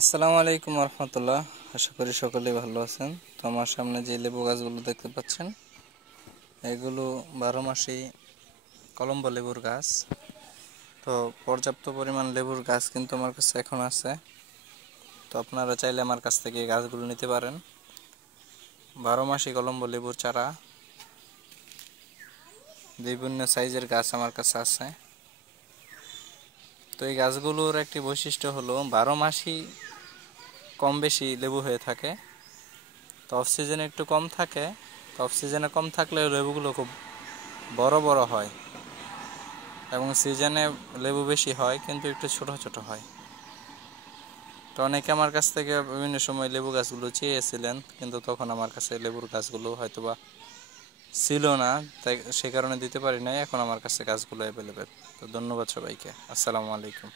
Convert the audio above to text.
আসসালামু আলাইকুম রহমতুল্লাহ। আশা করি সকলেই ভালো আছেন। তো আমার সামনে যে লেবু গাছগুলো দেখতে পাচ্ছেন, এগুলো 12 মাসি কলম্বো লেবুর গাছ। তো পর্যাপ্ত পরিমাণ লেবুর গাছ কিন্তু আমার কাছে এখন আছে। তো আপনারা চাইলে আমার কাছ থেকে এই গাছগুলো নিতে পারেন। 12 মাসি কলম্বো লেবুর চারা বিভিন্ন সাইজের গাছ আমার কাছে আছে। তো এই গাছগুলোর একটি বৈশিষ্ট্য হলো 12 মাসই কম বেশি লেবু হয়ে থাকে। তো অফ সিজনে একটু কম থাকে। তো অফ সিজনে কম থাকলেও লেবুগুলো খুব বড় বড় হয়, এবং সিজনে লেবু বেশি হয় কিন্তু একটু ছোট ছোট হয়। তো অনেকে আমার কাছ থেকে বিভিন্ন সময় লেবু গাছগুলো চেয়েছিলেন, কিন্তু তখন আমার কাছে লেবুর গাছগুলো হয়তোবা ছিল না, তাই সে কারণে দিতে পারি নাই। এখন আমার কাছে গাছগুলো অ্যাভেলেবেল। তো ধন্যবাদ সবাইকে। আসসালামু আলাইকুম।